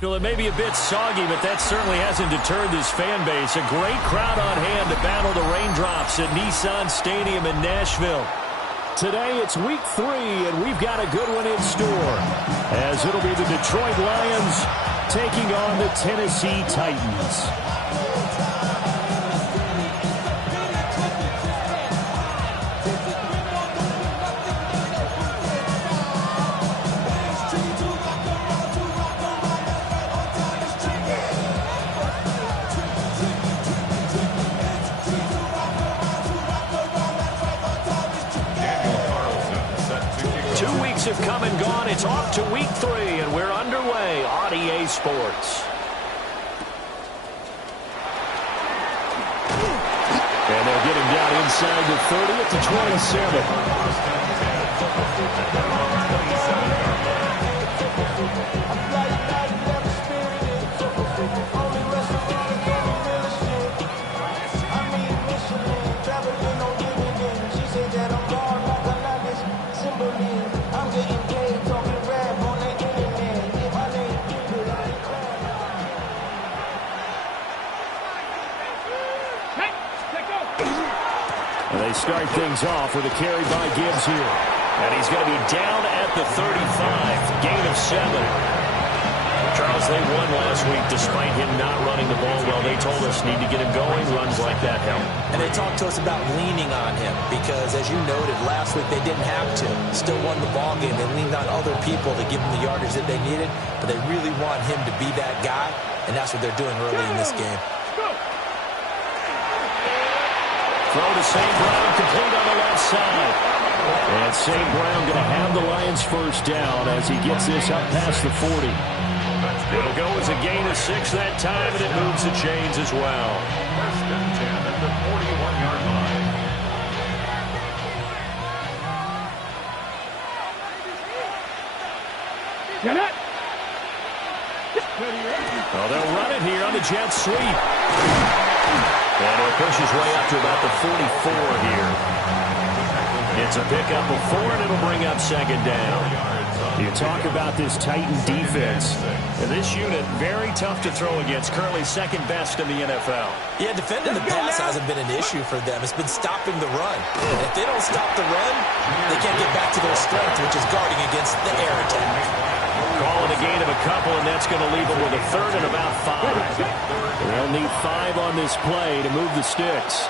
Well, it may be a bit soggy, but that certainly hasn't deterred this fan base. A great crowd on hand to battle the raindrops at Nissan Stadium in Nashville. Today it's week 3, and we've got a good one in store, as it'll be the Detroit Lions taking on the Tennessee Titans. 2 weeks have come and gone. It's off to week 3, and we're underway on EA Sports. And they'll get him down inside the 30 at the 27. They start things off with a carry by Gibbs here. And he's going to be down at the 35, gain of 7. Charles, they won last week despite him not running the ball well. They told us need to get him going. Runs like that help. And they talked to us about leaning on him because, as you noted, last week they didn't have to. Still won the ball game. They leaned on other people to give them the yardage that they needed, but they really want him to be that guy, and that's what they're doing early in this game. Throw to St. Brown, complete on the left side. And St. Brown going to have the Lions first down as he gets this up past the 40. It'll go as a gain of 6 that time, and it moves the chains as well. First and 10 at the 41-yard line. Get it! Oh, they'll run it here on the jet sweep. And he'll push his way up to about the 44 here. It's a pickup of 4, and it'll bring up second down. You talk about this Titan defense. And this unit, very tough to throw against. Currently second best in the NFL. Yeah, defending the pass hasn't been an issue for them. It's been stopping the run. And if they don't stop the run, they can't get back to their strength, which is guarding against the air attack. Calling a gain of a couple, and that's going to leave them with a third and about 5. They'll need 5 on this play to move the sticks.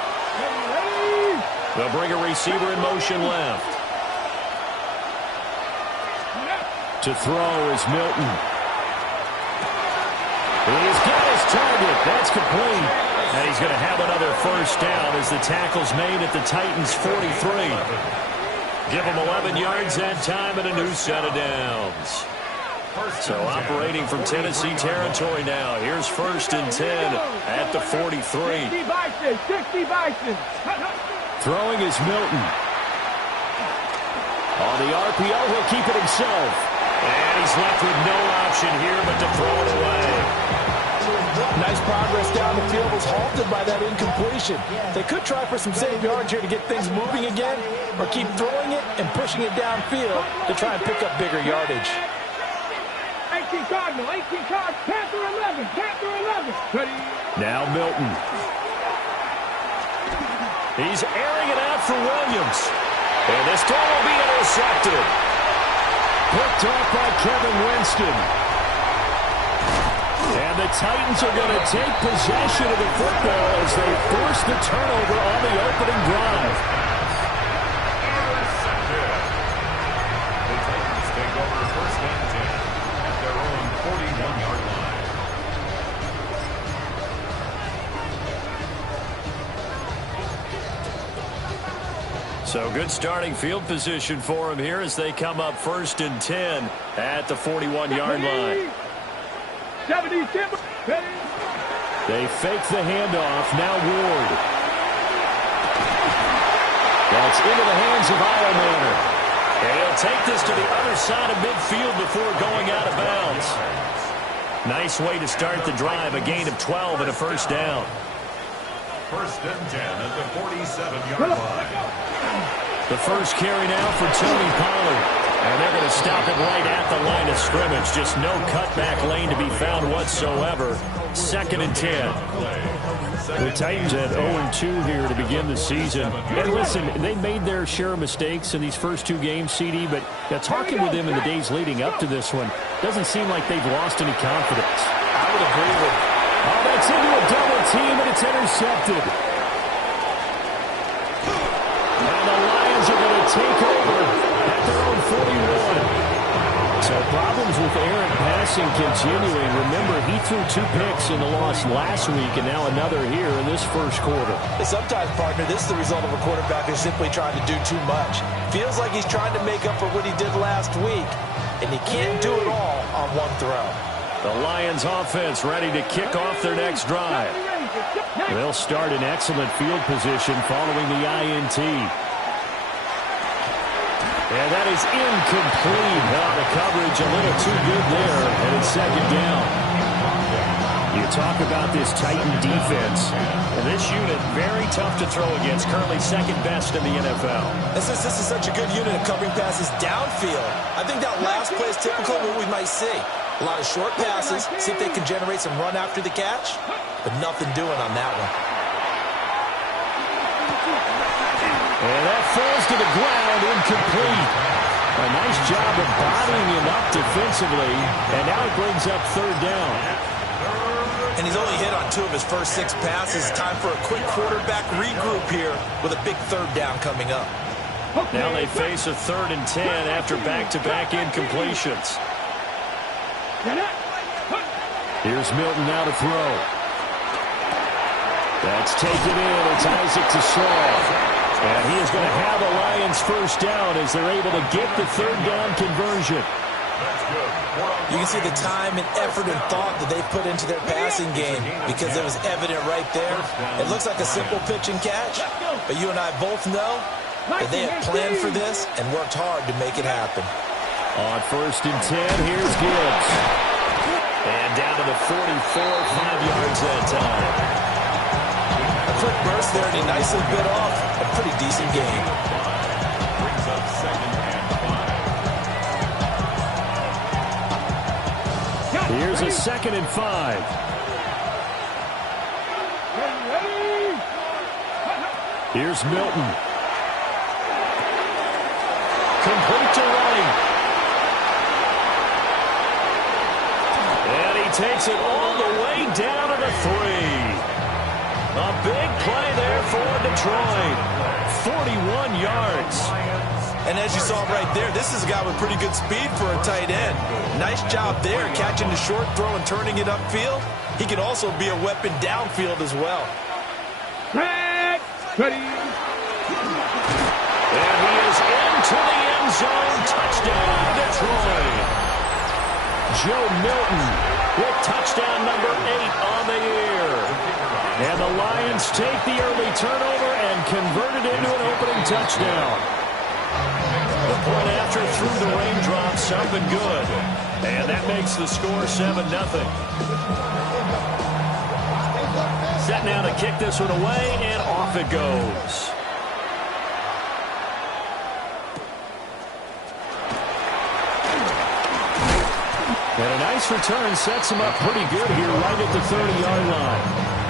They'll bring a receiver in motion left. To throw is Milton. He's got his target. That's complete. And he's going to have another first down as the tackle's made at the Titans' 43. Give them 11 yards that time and a new set of downs. So operating from Tennessee territory now. Here's first and 10 at the 43. 60 Bison. Throwing is Milton. On the RPO, he'll keep it himself. And he's left with no option here but to throw it away. Nice progress down the field was halted by that incompletion. They could try for some safe yards here to get things moving again, or keep throwing it and pushing it downfield to try and pick up bigger yardage. 18 Cardinal, 18 Cardinal, Panther 11, Panther 11. Now Milton. He's airing it out for Williams. And this throw will be intercepted. Picked off by Kevin Winston. And the Titans are going to take possession of the football as they force the turnover on the opening drive. The Titans take over first and 10 at their own 41-yard line. So good starting field position for him here as they come up first and 10 at the 41-yard line. 70, They fake the handoff. Now Ward. That's into the hands of Eilmanor. And he'll take this to the other side of midfield before going out of bounds. Nice way to start the drive. A gain of 12 and a first down. First and 10 at the 47-yard line. The first carry now for Tony Pollard. And they're going to stop it right at the line of scrimmage. Just no cutback lane to be found whatsoever. 2nd and 10. The Titans at 0-2 here to begin the season. And listen, they made their share of mistakes in these first 2 games, CD, but talking with them in the days leading up to this one, doesn't seem like they've lost any confidence. I would agree with you. Oh, that's into a double team, and it's intercepted. And the Lions are going to take over at their own 41. So problems with errant passing continuing. Remember, he threw 2 picks in the loss last week, and now another here in this first quarter. And sometimes, partner, this is the result of a quarterback who's simply trying to do too much. Feels like he's trying to make up for what he did last week, and he can't do it all on one throw. The Lions offense ready to kick off their next drive. They'll start in excellent field position following the INT. And that is incomplete. The coverage a little too good there, and it's 2nd down. You talk about this Titan defense. And this unit, very tough to throw against, currently 2nd best in the NFL. And since this is such a good unit of covering passes downfield, I think that last play is typical of what we might see. A lot of short passes, see if they can generate some run after the catch, but nothing doing on that one. And that falls to the ground, incomplete. A nice job of bodying him up defensively, and now it brings up 3rd down. And he's only hit on 2 of his first 6 passes. Time for a quick quarterback regroup here with a big 3rd down coming up. Now they face a 3rd and 10 after back-to-back incompletions. Here's Milton now to throw. That's taken in. It's Isaac to Saul. And he is going to have a Lions first down as they're able to get the 3rd down conversion. You can see the time and effort and thought that they put into their passing game because it was evident right there. It looks like a simple pitch and catch, but you and I both know that they have planned for this and worked hard to make it happen. On 1st and 10, here's Gibbs. And down to the 44, 5 yards that time. A quick burst there, and he nicely bit off a pretty decent game. Brings up 2nd and 5. Here's a 2nd and 5. Here's Milton. Complete to Running. And he takes it all the way down to the 3. A big play there for Detroit. 41 yards. And as you saw right there, this is a guy with pretty good speed for a tight end. Nice job there, catching the short throw and turning it upfield. He can also be a weapon downfield as well. Ready. And he is into the end zone. Touchdown, Detroit. Joe Milton with touchdown number 8 on the year. And the Lions take the early turnover and convert it into an opening touchdown. The point after through the raindrops, something good. And that makes the score 7-0. Set now to kick this one away, and off it goes. And a nice return sets him up pretty good here right at the 30-yard line.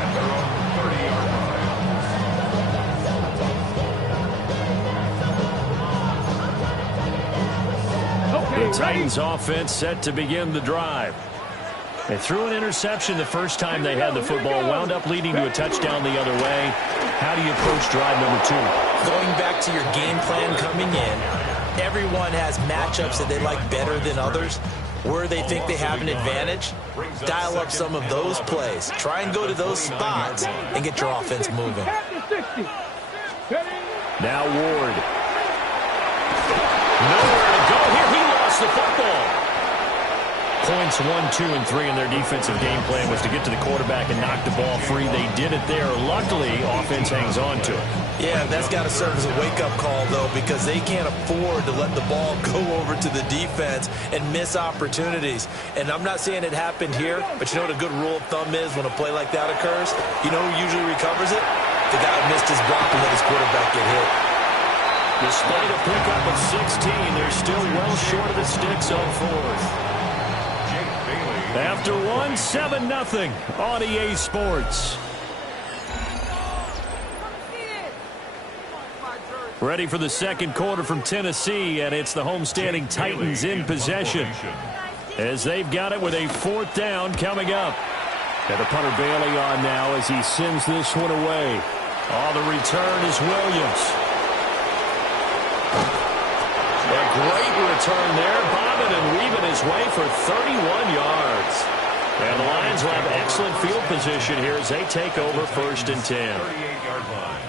At their own 30-yard line. The Titans offense set to begin the drive. They threw an interception the first time they had the football, wound up leading to a touchdown the other way. How do you approach drive number 2? Going back to your game plan coming in, everyone has matchups that they like better than others. Where they think they have an advantage, dial up some of those plays. Try and go to those spots and get your offense moving. Now Ward. Nowhere to go here. He lost the football. Points 1, 2, and 3 in their defensive game plan was to get to the quarterback and knock the ball free. They did it there. Luckily, offense hangs on to it. Yeah, that's got to serve as a wake-up call, though, because they can't afford to let the ball go over to the defense and miss opportunities. And I'm not saying it happened here, but you know what a good rule of thumb is when a play like that occurs? You know who usually recovers it? The guy who missed his block and let his quarterback get hit. Despite a pickup of 16, they're still well short of the sticks on fourth. After one, 7-0 on EA Sports. Ready for the second quarter from Tennessee, and it's the homestanding Titans in possession as they've got it with a fourth down coming up. And the punter Bailey on now as he sends this one away. On the return is Williams. A great return there, bobbing and weaving his way for 31 yards. And the Lions will have excellent field position here as they take over 1st and 10. 38-yard line.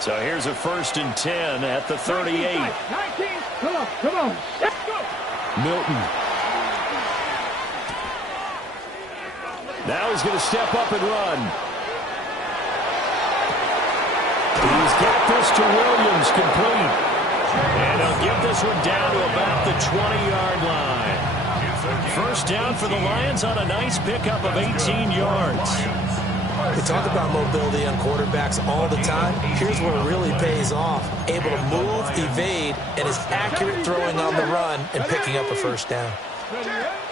So here's a 1st and 10 at the 38. 19. Come on. Let's go. Milton. Now he's going to step up and run. He's got this to Williams, complete. And he'll give this one down to about the 20-yard line. First down for the Lions on a nice pickup of 18 yards. We talk about mobility on quarterbacks all the time. Here's where it really pays off. Able to move, evade, and is accurate throwing on the run and picking up a first down.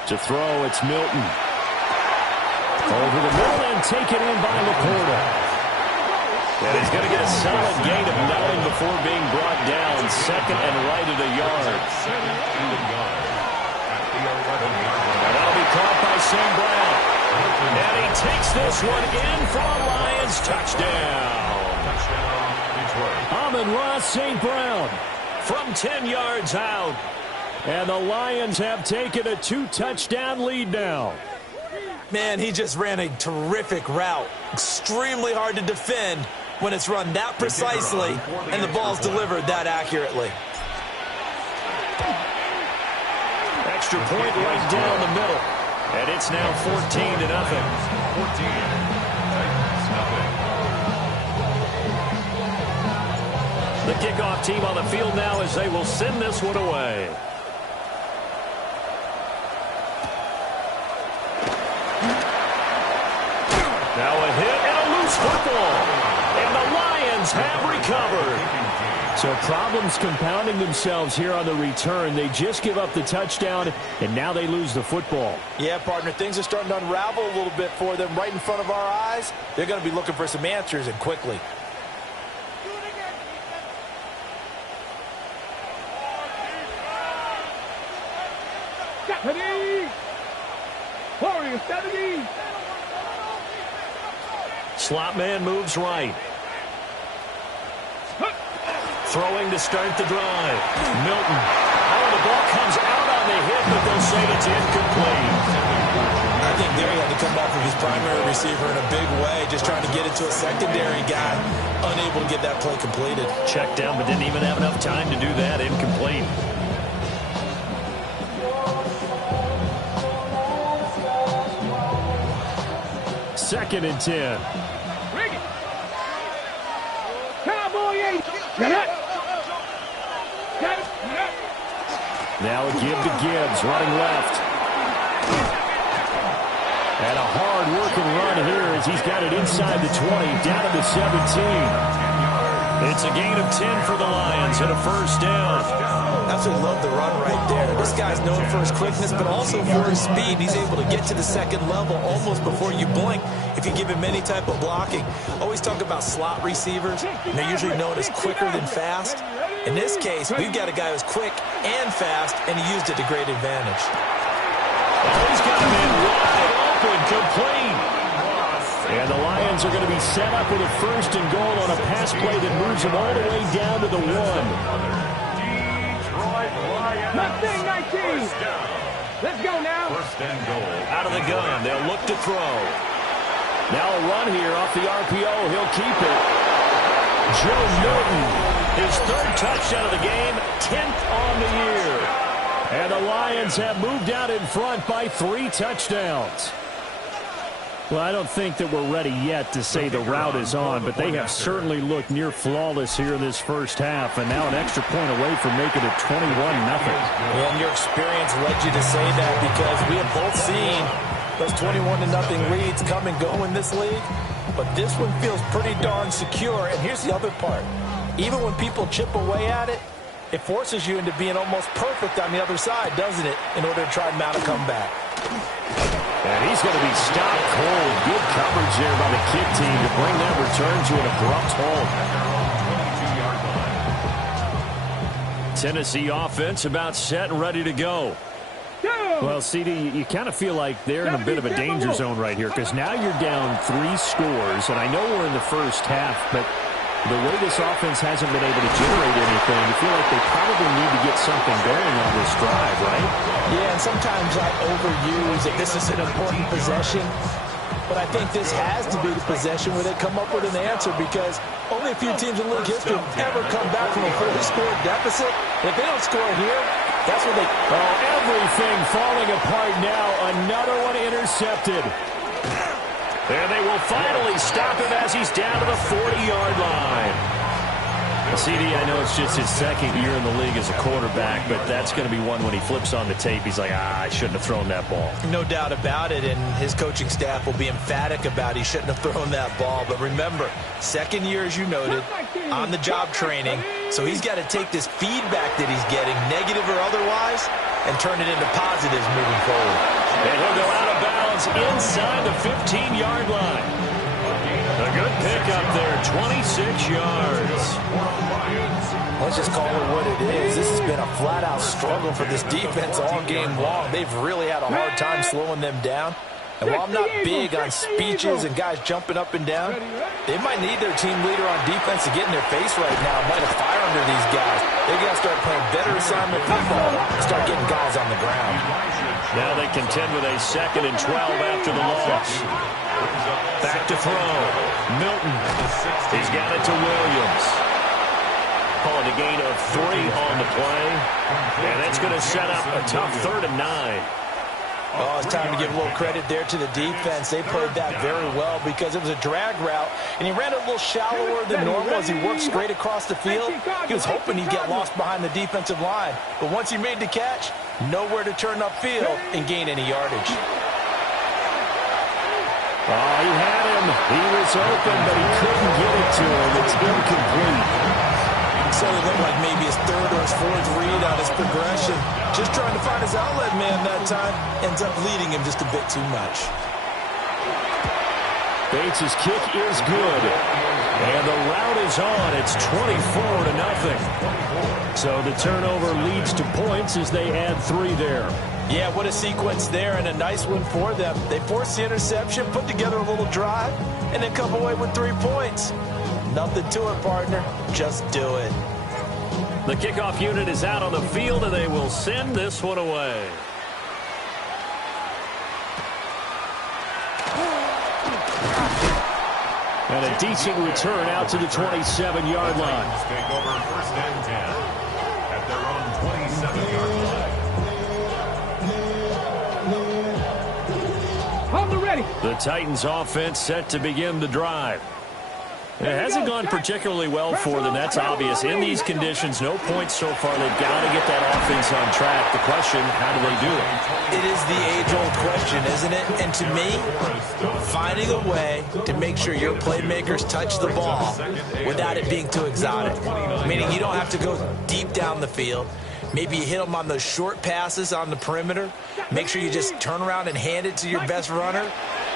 To throw, it's Milton. Over the middle and taken in by Laporta. And he's going to get a solid gain of 9 before being brought down. 2nd and right at a yard. And that'll be caught by St. Brown. And he takes this one in for a Lions touchdown. Amon-Ra St. Brown from 10 yards out. And the Lions have taken a 2-touchdown lead now. Man, he just ran a terrific route. Extremely hard to defend when it's run that precisely and the ball's delivered that accurately. Extra point right down the middle. And it's now 14-0. 14. The kickoff team on the field now as they will send this one away. Now a hit and a loose football. And the Lions have recovered. So problems compounding themselves here on the return. They just give up the touchdown, and now they lose the football. Yeah, partner, things are starting to unravel a little bit for them right in front of our eyes. They're going to be looking for some answers, and quickly. Warriors 70. Slot man moves right. Throwing to start the drive. Milton. Oh, the ball comes out on the hit, but they'll say it's incomplete. I think there he had to come off of his primary receiver in a big way, just trying to get it to a secondary guy, unable to get that play completed. Checked down, but didn't even have enough time to do that. Incomplete. Second and 10. Bring it. Cowboy 8. Get it. Get it. Now a give to Gibbs, running left. And a hard-working run here as he's got it inside the 20, down to the 17. It's a gain of 10 for the Lions and a first down. Absolutely love the run right there. This guy's known for his quickness, but also for his speed. He's able to get to the second level almost before you blink if you give him any type of blocking. Always talk about slot receivers, and they're usually known as quicker than fast. In this case, we've got a guy who's quick and fast, and he used it to great advantage. Oh, he's got him in wide open, complete. And the Lions are going to be set up with a first and goal on a pass play that moves them all the way down to the 1. Mustang 19. Let's go now. First and goal. Out of the gun, they'll look to throw. Now a run here off the RPO. He'll keep it. Joe Milton, his third touchdown of the game, 10th on the year. And the Lions have moved out in front by 3 touchdowns. Well, I don't think that we're ready yet to say the route is on, but they have certainly looked near flawless here in this first half, and now an extra point away from making it 21-0. And your experience led you to say that because we have both seen those 21-0 leads come and go in this league, but this one feels pretty darn secure. And here's the other part. Even when people chip away at it, it forces you into being almost perfect on the other side, doesn't it, in order to try and mount a comeback. And he's going to be stopped cold. Good coverage there by the kick team to bring that return to an abrupt halt. Tennessee offense about set and ready to go. Well, CD, you kind of feel like they're in a bit of a danger zone right here because now you're down 3 scores, and I know we're in the first half, but the way this offense hasn't been able to generate anything, you feel like they probably need to get something going on this drive, right? Yeah, and sometimes I overuse that this is an important possession, but I think this has to be the possession where they come up with an answer because only a few teams in league history have ever come back from a 4-score deficit. If they don't score here, that's what they... Oh, everything falling apart now. Another one intercepted. And they will finally stop him as he's down to the 40-yard line. CD, I know it's just his second year in the league as a quarterback, but that's going to be one when he flips on the tape. He's like, I shouldn't have thrown that ball. No doubt about it, and his coaching staff will be emphatic about he shouldn't have thrown that ball. But remember, second year, as you noted, on-the-job training, so he's got to take this feedback that he's getting, negative or otherwise, and turn it into positives moving forward. And he'll go out of bounds inside the 15-yard line. A good pickup there, 26 yards. Let's just call it what it is. This has been a flat-out struggle for this defense all game long. They've really had a hard time slowing them down. And while I'm not big on speeches and guys jumping up and down, they might need their team leader on defense to get in their face right now. Might have fire under these guys. They got to start playing better assignment football and start getting guys on the ground. Now they contend with a 2nd and 12 after the loss. Back to throw. Milton. He's got it to Williams. Calling a gain of 3 on the play. And that's going to set up a tough 3rd and 9. Oh, it's time to give a little credit there to the defense. They played that very well because it was a drag route, and he ran it a little shallower than normal as he worked straight across the field. He was hoping he'd get lost behind the defensive line, but once he made the catch, nowhere to turn upfield and gain any yardage. Oh, he had him. He was open, but he couldn't get it to him. It's incomplete. So it looked like maybe his 3rd or his 4th read on his progression. Just trying to find his outlet man that time. Ends up leading him just a bit too much. Bates' kick is good. And the route is on. It's 24-0. So the turnover leads to points as they add 3 there. Yeah, what a sequence there and a nice one for them. They forced the interception, put together a little drive, and then come away with 3 points. Nothing to it, partner. Just do it. The kickoff unit is out on the field, and they will send this one away. And a decent return out to the 27-yard line. Take over 1st and 10 at their own 27-yard line. Hold the ready. The Titans offense set to begin the drive. It hasn't gone particularly well for them. That's obvious. In these conditions, no points so far. They've got to get that offense on track. The question, how do they do it? It is the age-old question, isn't it? And to me, finding a way to make sure your playmakers touch the ball without it being too exotic. Meaning you don't have to go deep down the field. Maybe you hit them on those short passes on the perimeter. Make sure you just turn around and hand it to your best runner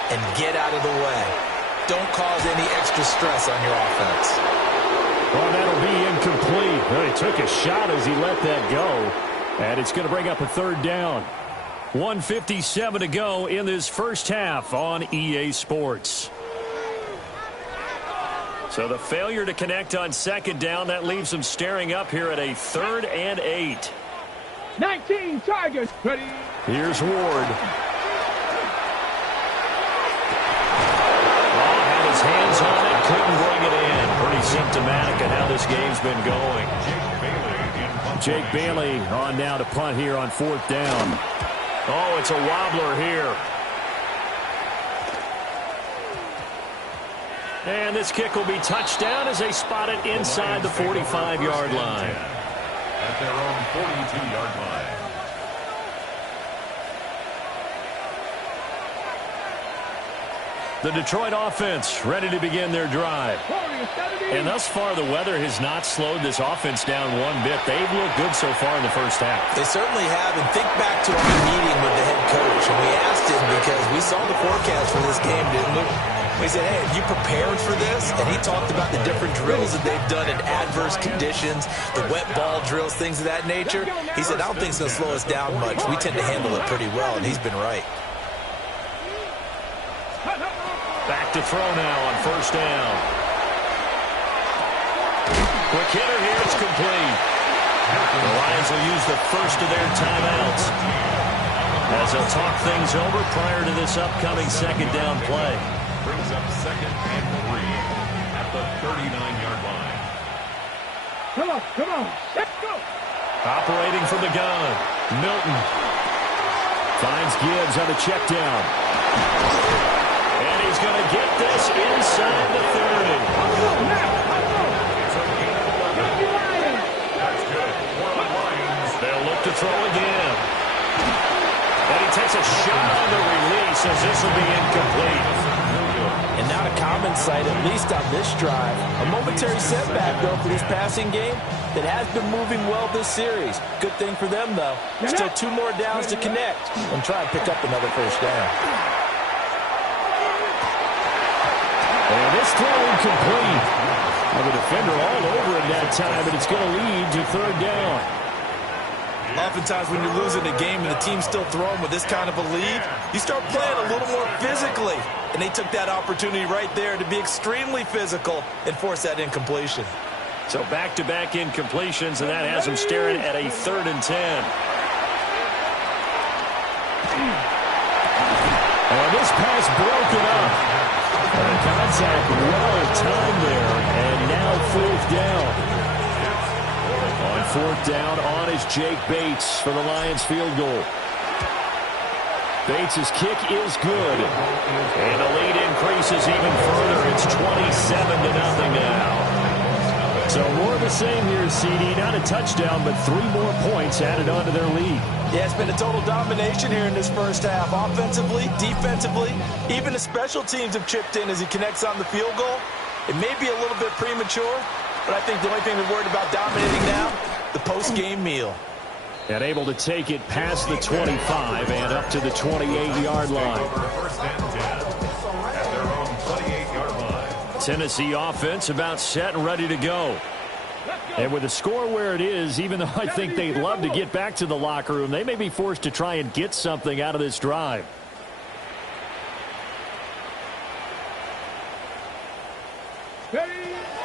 and get out of the way. Don't cause any extra stress on your offense. Well, that'll be incomplete. Well, he took a shot as he let that go. And it's going to bring up a 3rd down. 1:57 to go in this first half on EA Sports. So the failure to connect on 2nd down, that leaves them staring up here at a 3rd and 8. 19 Tigers. Ready. Here's Ward. Hands on it, couldn't bring it in. Pretty symptomatic of how this game's been going. Jake Bailey on now to punt here on 4th down. Oh, it's a wobbler here. And this kick will be touchdown as they spot it inside the 45-yard line. At their own 42-yard line. The Detroit offense ready to begin their drive. And thus far, the weather has not slowed this offense down one bit. They've looked good so far in the first half. They certainly have. And think back to our meeting with the head coach. And we asked him because we saw the forecast for this game, didn't we? We said, hey, have you prepared for this? And he talked about the different drills that they've done in adverse conditions, the wet ball drills, things of that nature. He said, I don't think it's going to slow us down much. We tend to handle it pretty well, and he's been right. Back to throw now on first down. Quick hitter here, it's complete. The Lions will use the first of their timeouts as they'll talk things over prior to this upcoming second down play. Brings up 2nd and 3 at the 39-yard line. Come on, let's go. Operating from the gun, Milton finds Gibbs on a check down. And he's going to get this inside the 30. That's good. For the Lions. They'll look to throw again. And he takes a shot on the release as this will be incomplete. And not a common sight, at least on this drive. A momentary setback, though, for this passing game that has been moving well this series. Good thing for them, though. Still 2 more downs to connect and try and pick up another first down. And this throw incomplete. Well, the defender all over it that time, but it's going to lead to third down. Oftentimes when you're losing a game and the team's still throwing with this kind of a lead, you start playing a little more physically. And they took that opportunity right there to be extremely physical and force that incompletion. So back-to-back incompletions, and that has them staring at a 3rd and 10. And this pass broken up. And the contact well timed there, and now 4th down. On 4th down, on is Jake Bates for the Lions field goal. Bates' kick is good. And the lead increases even further. It's 27-0 now. So more of the same here, CD. Not a touchdown, but 3 more points added onto their lead. Yeah, it's been a total domination here in this first half. Offensively, defensively, even the special teams have chipped in as he connects on the field goal. It may be a little bit premature, but I think the only thing we're worried about dominating now, the post-game meal. And able to take it past the 25 and up to the 28-yard line. First and 10 at their own 28-yard line. Tennessee offense about set and ready to go. And with the score where it is, even though I think they'd love to get back to the locker room, they may be forced to try and get something out of this drive.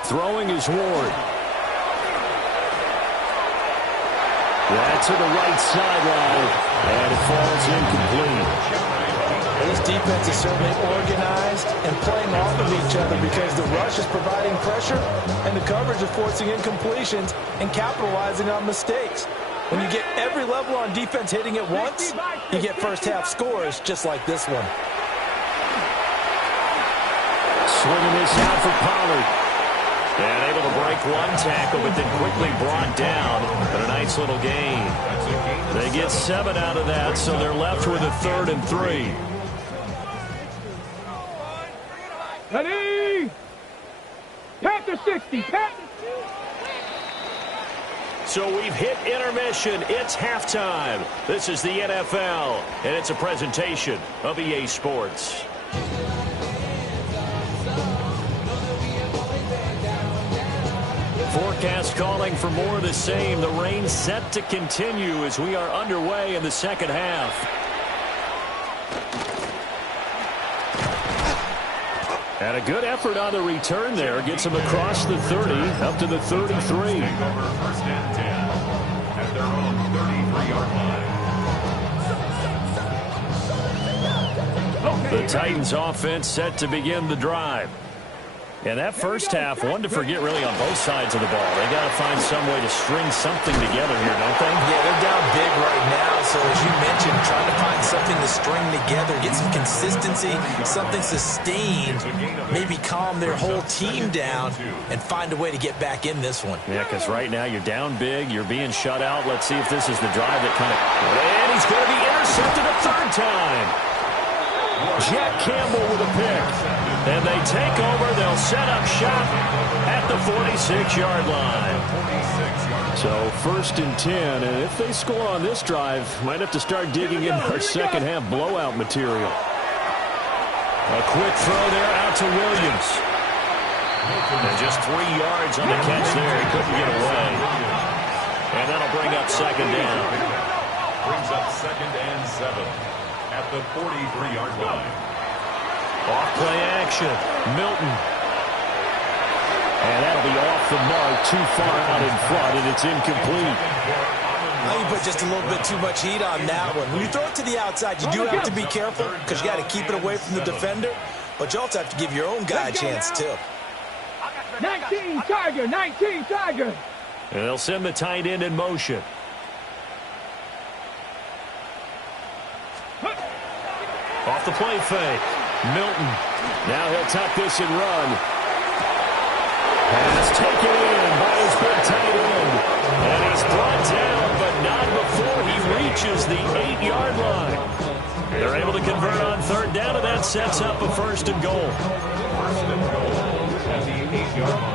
Throwing is Ward. That's to the right sideline, and it falls incomplete. This defense is certainly organized and playing off of each other because the rush is providing pressure and the coverage is forcing incompletions and capitalizing on mistakes. When you get every level on defense hitting at once, you get first-half scores just like this one. Swinging this out for Pollard. And able to break one tackle, but then quickly brought down. But a nice little gain. They get 7 out of that, so they're left with a 3rd and 3. Ready? Panther 60. Panther. So we've hit intermission. It's halftime. This is the NFL, and it's a presentation of EA Sports. Forecast calling for more of the same. The rain set to continue as we are underway in the second half. And a good effort on the return there. Gets him across the 30, up to the 33. First and 10 at their own 33-yard line. The Titans offense set to begin the drive. And that first half, one to forget really on both sides of the ball. They got to find some way to string something together here, don't they? Yeah, they're down big right now. So as you mentioned, trying to find something to string together, get some consistency, something sustained, maybe calm their whole team down and find a way to get back in this one. Yeah, because right now you're down big, you're being shut out. Let's see if this is the drive that kind of... And he's going to be intercepted a 3rd time. Jack Campbell with a pick. And they take over. They'll set up shop at the 46-yard line. So 1st and 10, and if they score on this drive, might have to start digging in our second half blowout material. A quick throw there out to Williams. And just 3 yards on the catch there. He couldn't get away. And that'll bring up second down. Brings up 2nd and 7 at the 43-yard line. Off play action. Milton. And that'll be off the mark, too far out in front, and it's incomplete. I think you put just a little bit too much heat on that one. When you throw it to the outside, you do have to be careful because you got to keep it away from the defender, but you also have to give your own guy a chance too. 19 Tiger, 19 Tiger. And they'll send the tight end in motion. Off the play fake. Milton. Now he'll tuck this and run. Pass taken in by his big tight end. And he's brought down, but not before he reaches the 8-yard line. They're able to convert on 3rd down, and that sets up a 1st and goal. 1st and goal at the 8-yard line.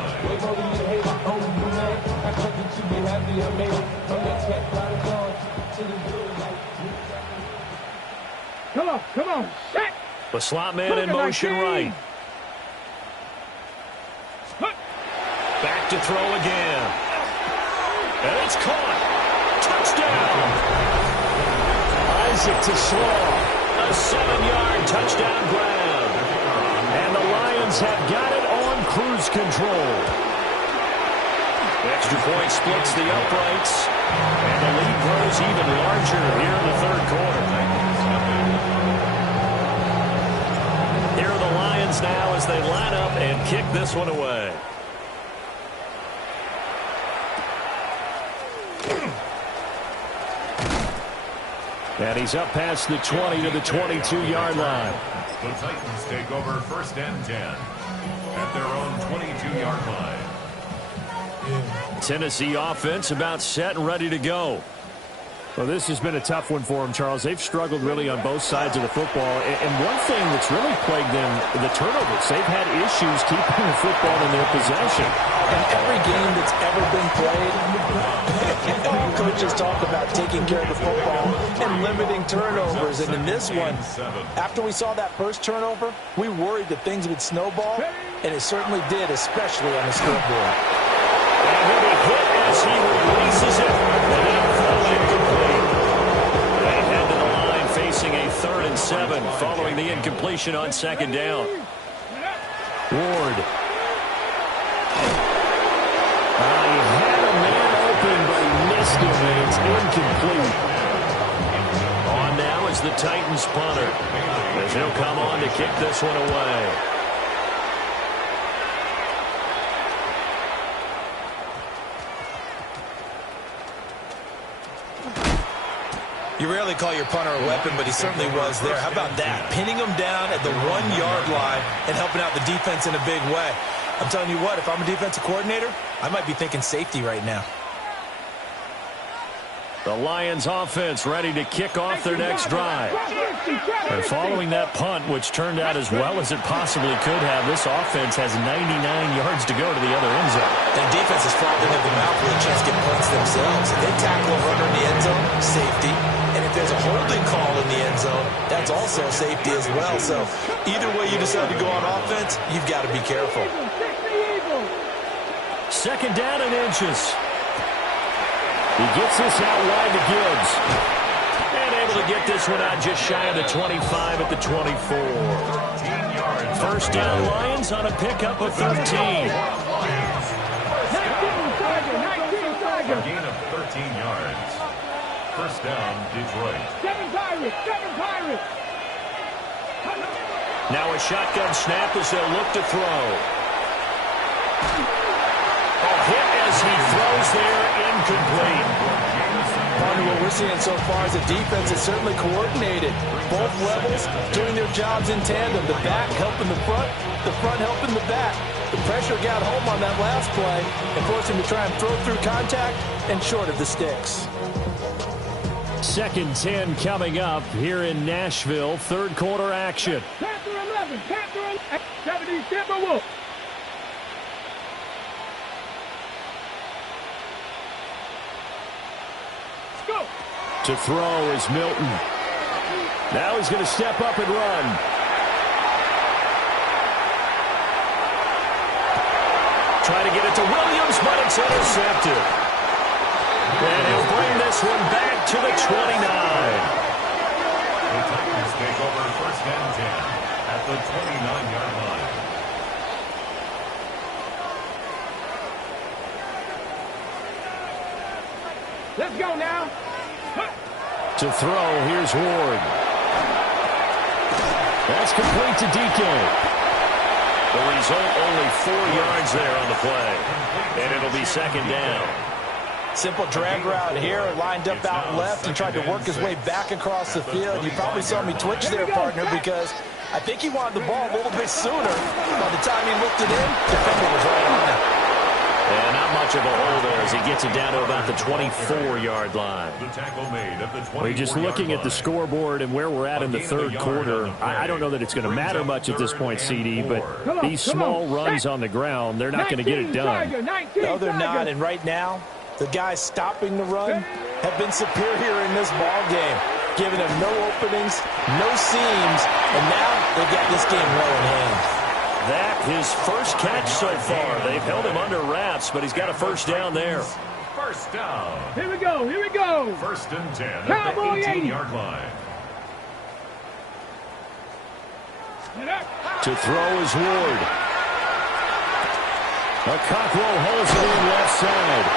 Come on, set. The slot man in motion right. Back to throw again. And it's caught. Touchdown. Isaac to Slaw. A 7-yard touchdown grab. And the Lions have got it on cruise control. Extra point splits the uprights. And the lead grows even larger here in the 3rd quarter. Here are the Lions now as they line up and kick this one away. And he's up past the 20 to the 22-yard line. The Titans take over 1st and 10 at their own 22-yard line. Tennessee offense about set and ready to go. Well, this has been a tough one for them, Charles. They've struggled really on both sides of the football. And one thing that's really plagued them, the turnovers. They've had issues keeping the football in their possession. And every game that's ever been played, coaches talk about taking care of the football and limiting turnovers. And in this one, after we saw that first turnover, we worried that things would snowball, and it certainly did, especially on the scoreboard. And he'll be hit as he releases it. And that'll fall incomplete. They head to the line facing a 3rd and 7 following the incompletion on 2nd down. Ward. He had a man open, but he missed him, and it's incomplete. On now is the Titans punter, as he'll come on to kick this one away. You rarely call your punter a weapon, but he certainly was there. How about that? Pinning him down at the 1-yard line and helping out the defense in a big way. I'm telling you what, if I'm a defensive coordinator, I might be thinking safety right now. The Lions offense ready to kick off their next drive. And following that punt, which turned out as well as it possibly could have, this offense has 99 yards to go to the other end zone. And defense is frothing at the mouth with a chance to get points themselves. If they tackle a runner in the end zone, safety. And if there's a holding call in the end zone, that's also safety as well. So either way you decide to go on offense, you've got to be careful. 2nd down and inches. He gets this out wide to Gibbs. And able to get this one out just shy of the 25 at the 24. 1st down Lions on a pickup of 13. 19 Tiger. A gain of 13 yards. 1st down, Detroit. 7 Pirates, 7 Pirates. Now a shotgun snap as they'll look to throw. A hit as he throws there, incomplete. Partner, what we're seeing so far is the defense is certainly coordinated. Both levels doing their jobs in tandem. The back helping the front helping the back. The pressure got home on that last play and forced him to try and throw through contact and short of the sticks. 2nd and 10 coming up here in Nashville. Third quarter action. Panther 11, Panther 11, 70 Timberwolves. Go. To throw is Milton. Now he's going to step up and run. Try to get it to Williams, but it's intercepted. And he'll bring this one back to the 29. The Titans take over 1st and 10 at the 29-yard line. Let's go now. To throw, here's Ward. That's complete to DK. The result, only 4 yards there on the play. And it'll be 2nd down. Simple drag route here, lined up out left and tried to work his way back across the field. You probably saw me twitch there, partner, because I think he wanted the ball a little bit sooner. By the time he looked it in, the defender was right on it. And not much of a hole there as he gets it down to about the 24-yard line. The tackle made at the 24-yard We're just looking at the scoreboard and where we're at in the third quarter. I don't know that it's going to matter much at this point, CD, but these small runs on the ground, they're not going to get it done. No, they're not, and right now, the guys stopping the run have been superior in this ball game, giving them no openings, no seams, and now they've got this game well in hand. That, his first catch so far. They've held him under wraps, but he's got a first down there. First down. Here we go, here we go. 1st and 10 at Cowboy the 80. 18-yard line. To throw is Ward. Cockrell holds it in left side.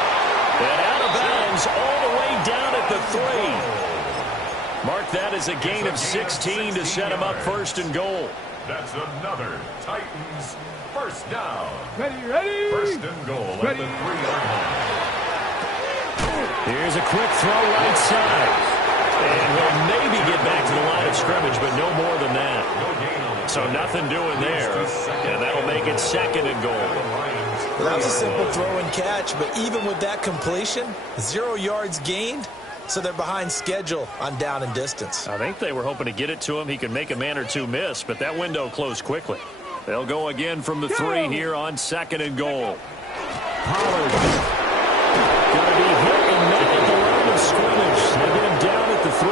And out of bounds all the way down at the 3. Mark that as a gain of 16 to set him up 1st and goal. That's another Titans first down. Ready, ready. 1st and goal at the 3-yard line. Here's a quick throw right side. And he'll maybe get back to the line of scrimmage, but no more than that. No gain on the So nothing doing there. And that'll make it 2nd and goal. Well, that was a simple throw and catch, but even with that completion, 0 yards gained, so they're behind schedule on down and distance. I think they were hoping to get it to him. He could make a man or two miss, but that window closed quickly. They'll go again from the 3 here on 2nd and goal. Pollard. Got to be hit and met at the line of scrimmage. They get him down at the 3.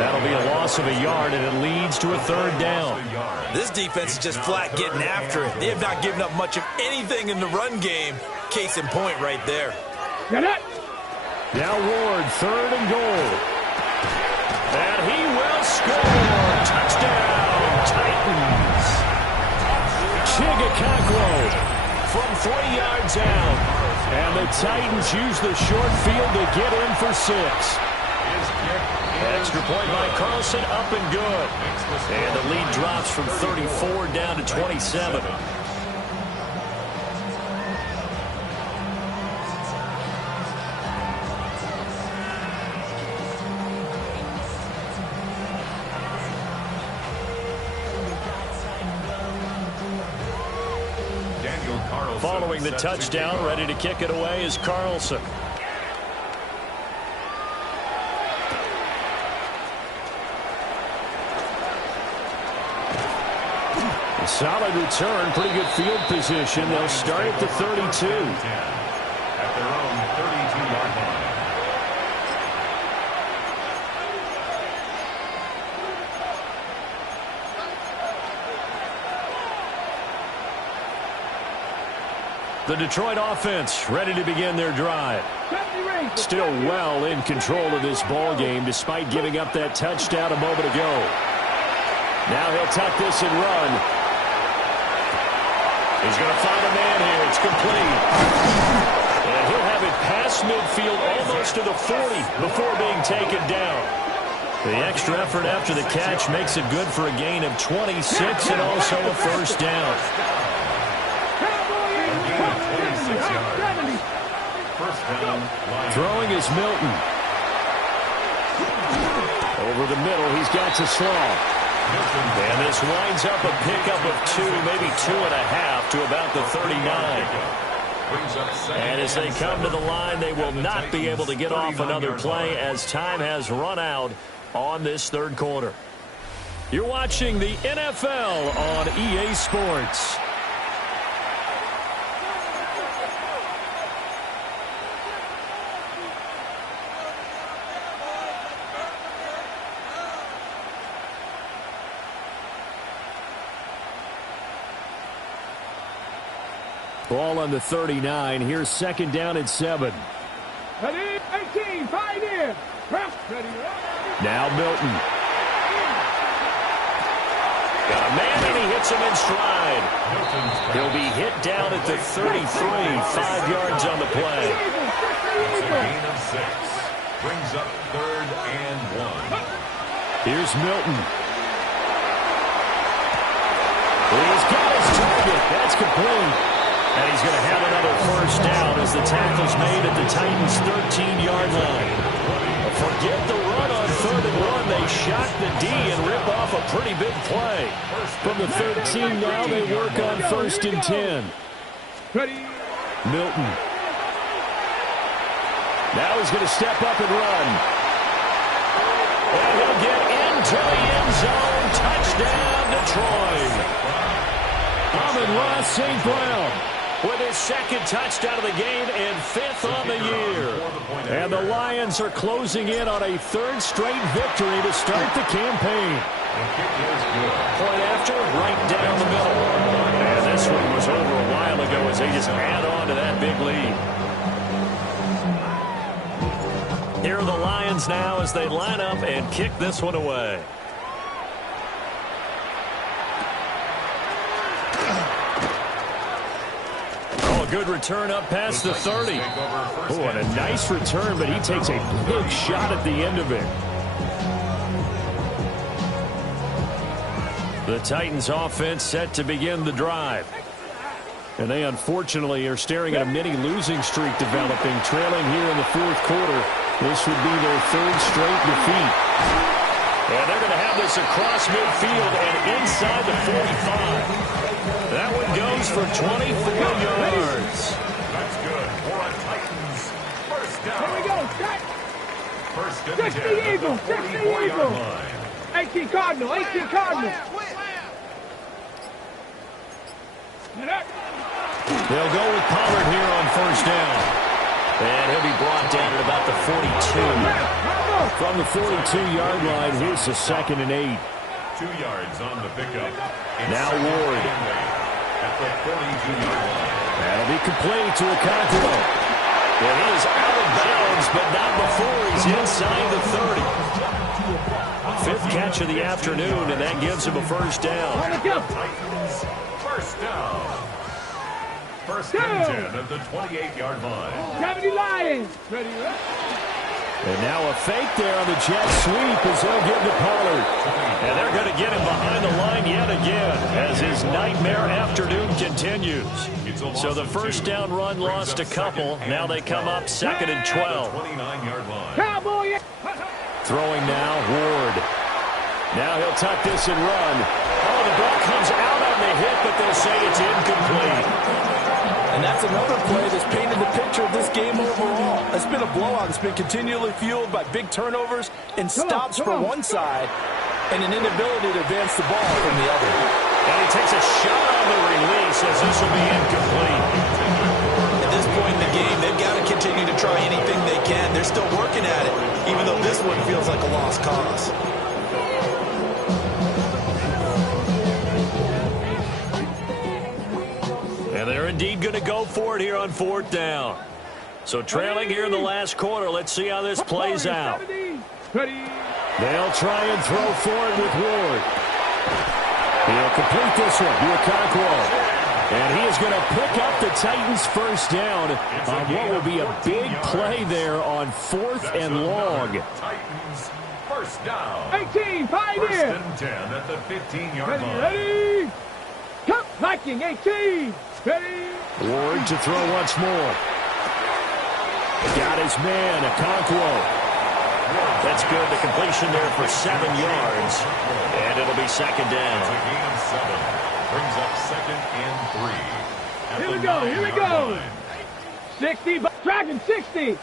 That'll be a loss of a yard, and it leads to a 3rd down. This defense is just flat getting after it. They have not given up much of anything in the run game. Case in point right there. Get it. Now Ward, 3rd and goal. And he will score. Touchdown, Titans. Chigga from 3 yards out. And the Titans use the short field to get in for 6. Extra point by Carlson, up and good. And the lead drops from 34 down to 27. Following the touchdown, ready to kick it away is Carlson. A solid return, pretty good field position. They'll start at the 32. At their own 32-yard line. The Detroit offense ready to begin their drive. Still well in control of this ball game despite giving up that touchdown a moment ago. Now he'll tuck this and run. He's going to find a man here. It's complete. And he'll have it past midfield almost to the 40 before being taken down. The extra effort after the catch makes it good for a gain of 26 and also a first down. Throwing is Milton. Over the middle, he's got to Slaw. And this winds up a pickup of 2, maybe 2.5 to about the 39. Brings up second And as they come to the line, they will not be able to get off another play as time has run out on this third quarter. You're watching the NFL on EA Sports. Ball on the 39. Here's second down at 7. Ready, 18, 5 in. Press, ready, now Milton. Got a man, and he hits him in stride. He'll be hit down at the 33, 5 yards on the play. It's a gain of 6. Brings up 3rd and 1. Here's Milton. He's got his target. That's complete. And he's going to have another first down as the tackle's made at the Titans' 13-yard line. Forget the run on 3rd and 1. They shock the D and rip off a pretty big play. From the 13 now, they work on 1st and 10. Milton. Now he's going to step up and run. And he'll get into the end zone. Touchdown, Detroit. Amon-Ra St. Brown with his second touchdown of the game and 5th on the year. And the Lions are closing in on a 3rd straight victory to start the campaign. Point after, right down the middle. And this one was over a while ago as they just add on to that big lead. Here are the Lions now as they line up and kick this one away. Good return up past the 30. Oh, and a nice return, but he takes a big shot at the end of it. The Titans offense set to begin the drive. And they unfortunately are staring at a mini losing streak developing, trailing here in the 4th quarter. This would be their 3rd straight defeat. And they're going to have this across midfield and inside the 45. That one goes for 24 yards. That's good for a Titans first down. Here we go, set. First and 60 10 Eagles, at the 60 44-yard Eagles. line. 18 Cardinal, 18 Cardinal. They'll go with Pollard here on 1st down. And he'll be brought down at about the 42. From the 42-yard line, here's the 2nd and 8. 2 yards on the pickup. Now Ward. At the 42-yard line. That'll be complete to Okonkwo. And he is out of bounds, but not before he's inside the 30. 5th catch of the afternoon, and that gives him a first down. Titans first down. First and 10 at the 28-yard line. 70 Lions. Ready, And now a fake there on the jet sweep as they'll give to Pollard. And they're going to get him behind the line yet again as his nightmare afternoon continues. So the first down run lost a couple. Now they come up 2nd and 12. 29-yard line. Cowboy. Throwing now, Ward. Now he'll tuck this and run. Oh, the ball comes out on the hit, but they'll say it's incomplete. And that's another play that's painted the picture of this game overall. It's been a blowout. It's been continually fueled by big turnovers and stops from one side and an inability to advance the ball from the other. And he takes a shot on the release as this will be incomplete. At this point in the game, they've got to continue to try anything they can. They're still working at it, even though this one feels like a lost cause. And they're indeed going to go for it here on 4th down. So trailing here in the last quarter, let's see how this plays out. They'll try and throw forward with Ward. He'll complete this one to Okonkwo. And he is going to pick up the Titans' first down on what will be a big play there on 4th and long. Titans first down. 18, 5 in. First and 10 at the 15-yard line. Ready. Come, Viking, 18. Ready. Ward to throw once more. Got his man, Okonkwo. That's good. The completion there for 7 yards. And it'll be 2nd down. It's a gain of 7. Brings up 2nd and 3. Here we go, here we go. 60, Dragon 60.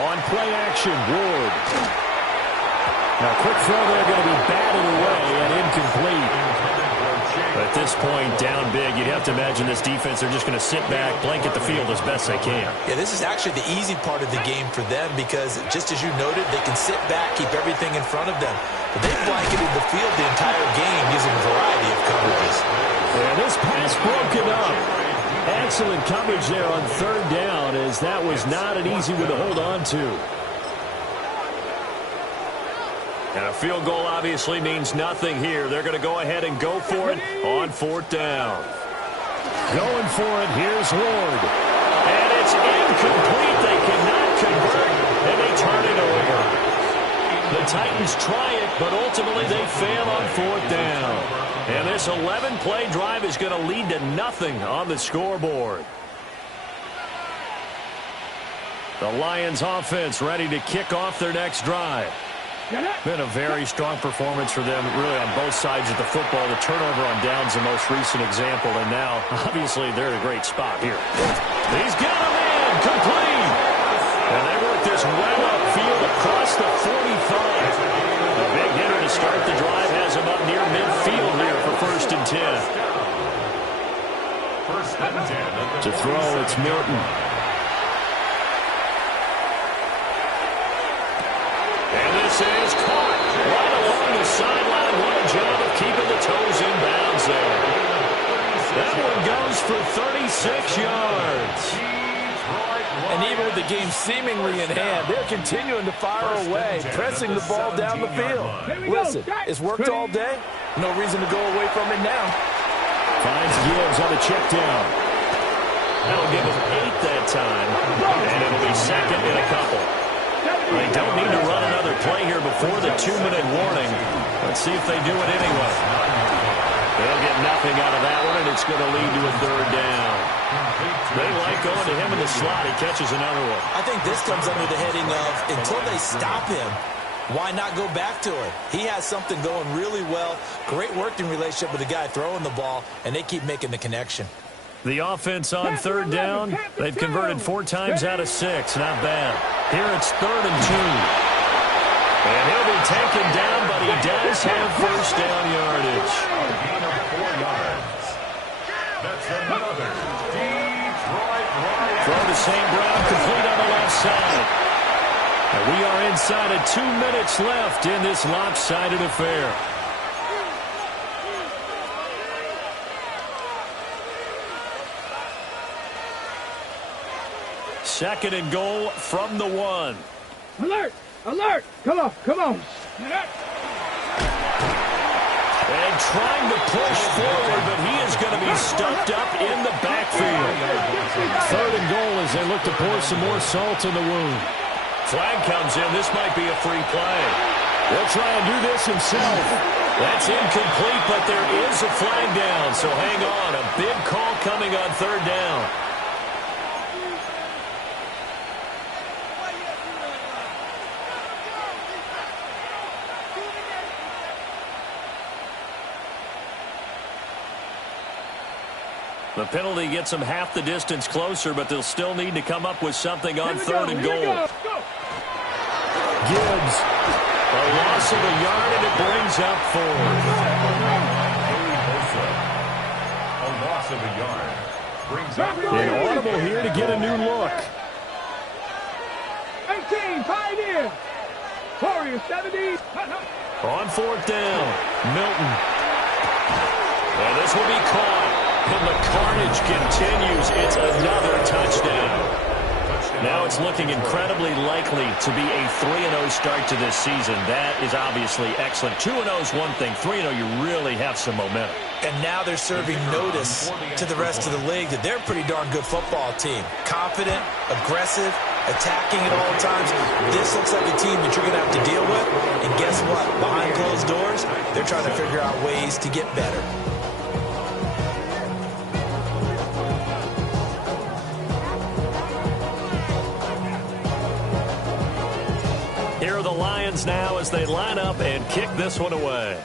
On play action, Ward. Now, quick throw there, going to be batted away and incomplete. At this point, down big, you'd have to imagine this defense, they're just going to sit back, blanket the field as best they can. Yeah, this is actually the easy part of the game for them because, just as you noted, they can sit back, keep everything in front of them. But they blanketed the field the entire game using a variety of coverages. And this pass broken up. Excellent coverage there on third down, as that was not an easy one to hold on to. And a field goal obviously means nothing here. They're going to go ahead and go for it on fourth down. Going for it, here's Ward. And it's incomplete. They cannot convert, and they turn it over. The Titans try it, but ultimately they fail on fourth down. And this 11-play drive is going to lead to nothing on the scoreboard. The Lions offense ready to kick off their next drive. Been a very strong performance for them, really, on both sides of the football. The turnover on downs the most recent example, and now, obviously, they're in a great spot here. He's got him in, complete. And they work this well upfield across the 45. A big hitter to start the drive has him up near midfield here for 1st and 10. 1st and 10. To throw, it's Milton. And this is caught right along the sideline. What a job of keeping the toes in bounds there. That one goes for 36 yards. And even with the game seemingly in hand, they're continuing to fire away, pressing the ball down the field. Listen, it's worked all day. No reason to go away from it now. Finds Gibbs on the check down. That'll give him 8 that time. And it'll be 2nd and a couple. They don't need to run another play here before the 2-minute warning. Let's see if they do it anyway. They'll get nothing out of that one, and it's going to lead to a 3rd down. They like going to him in the slot. He catches another one. I think this comes under the heading of, until they stop him, why not go back to it? He has something going really well. Great working relationship with the guy throwing the ball, and they keep making the connection. The offense on 3rd down, they've converted 4 times out of 6. Not bad. Here it's 3rd and 2. And he'll be taken down, but he does have 1st down yardage. Gain of 4 yards. That's another Detroit Lions. Throw to St. Brown, complete on the left side. And we are inside of 2 minutes left in this lopsided affair. Second and goal from the 1. Alert! Alert! Come on, come on. And trying to push forward, but he is going to be stuffed up in the backfield. 3rd and goal as they look to pour some more salt in the wound. Flag comes in. This might be a free play. He'll try and do this himself. That's incomplete, but there is a flag down, so hang on. A big call coming on 3rd down. The penalty gets them half the distance closer, but they'll still need to come up with something on 3rd and goal. Gibbs. A loss of a yard, and it brings up 4. A loss of a yard. Brings up An audible here to get a new look. 18, 5 in. Warriors 70. On 4th down, Milton. And this will be caught. And the carnage continues. It's another touchdown. Now it's looking incredibly likely to be a 3-0 start to this season. That is obviously excellent. 2-0 is one thing. 3-0, you really have some momentum. And now they're serving notice to the rest of the league that they're a pretty darn good football team. Confident, aggressive, attacking at all times. This looks like a team that you're going to have to deal with. And guess what? Behind closed doors, they're trying to figure out ways to get better. Here are the Lions now as they line up and kick this one away.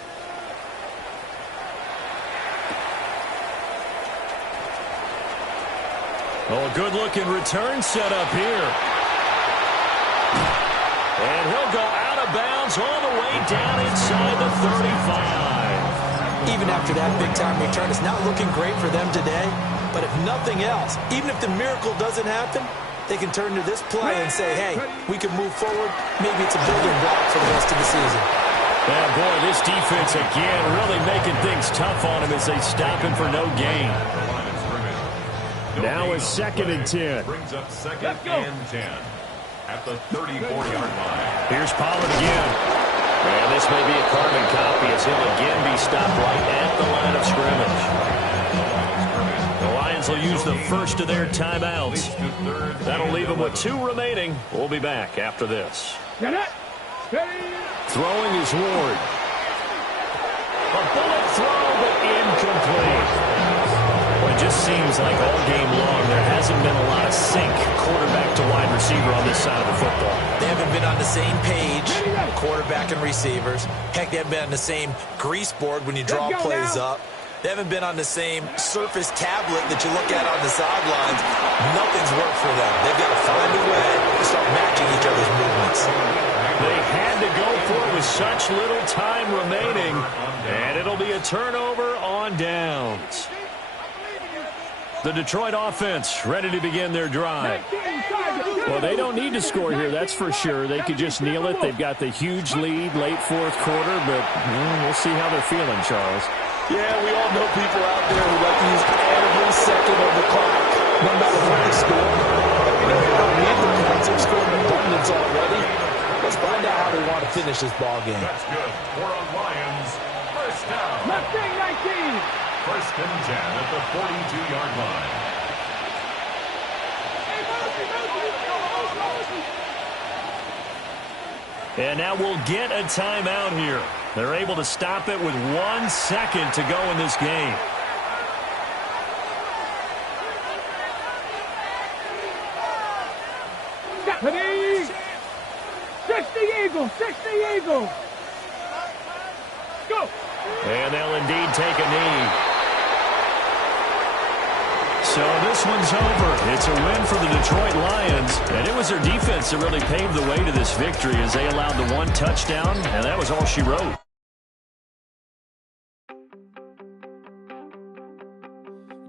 Oh, a good-looking return set up here. And he'll go out of bounds all the way down inside the 35. Even after that big-time return, it's not looking great for them today. But if nothing else, even if the miracle doesn't happen, they can turn to this play and say, hey, we can move forward. Maybe it's a building block for the rest of the season. Yeah, boy, this defense again really making things tough on him as they stop him for no gain. Now it's 2nd and 10. Brings up 2nd and 10 at the 34-yard line. Here's Pollard again. And this may be a carbon copy as he'll again be stopped right at the line of scrimmage. The Lions will use the first of their timeouts. That'll leave them with 2 remaining. We'll be back after this. Throwing is Ward. A bullet throw, but incomplete. Well, it just seems like all game long there hasn't been a lot of sync quarterback to wide receiver on this side of the football. They haven't been on the same page, quarterback and receivers. Heck, they haven't been on the same grease board when you draw plays up. They haven't been on the same Surface tablet that you look at on the sidelines. Nothing's worked for them. They've got to find a way to start matching each other's movements. They had to go for it with such little time remaining, and it'll be a turnover on downs. The Detroit offense ready to begin their drive. Well, they don't need to score here, that's for sure. They could just kneel it. They've got the huge lead late 4th quarter, but we'll see how they're feeling, Charles. Yeah, we all know people out there who like to use every second of the clock, no matter what they score. And we know they don't need the points. They've scored in abundance already. Let's find out how they want to finish this ball game. That's good. For our Lions, first down. Left wing 19. 1st and 10 at the 42-yard line. And now we'll get a timeout here. They're able to stop it with 1 second to go in this game. Stephanie! 60 Eagles! 60 Eagles! Go! And they'll indeed take a knee. So this one's over. It's a win for the Detroit Lions, and it was their defense that really paved the way to this victory as they allowed the 1 touchdown, and that was all she wrote.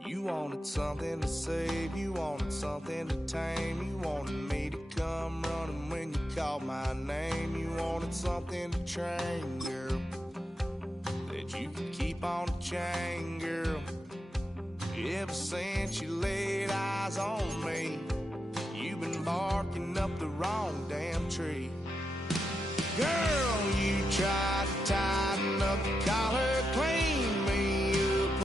You wanted something to save, you wanted something to tame, you wanted me to come running when you called my name, you wanted something to train, girl, that you could keep on the chain, girl. Ever since you laid eyes on me, you've been barking up the wrong damn tree. Girl, you tried to tighten up the collar,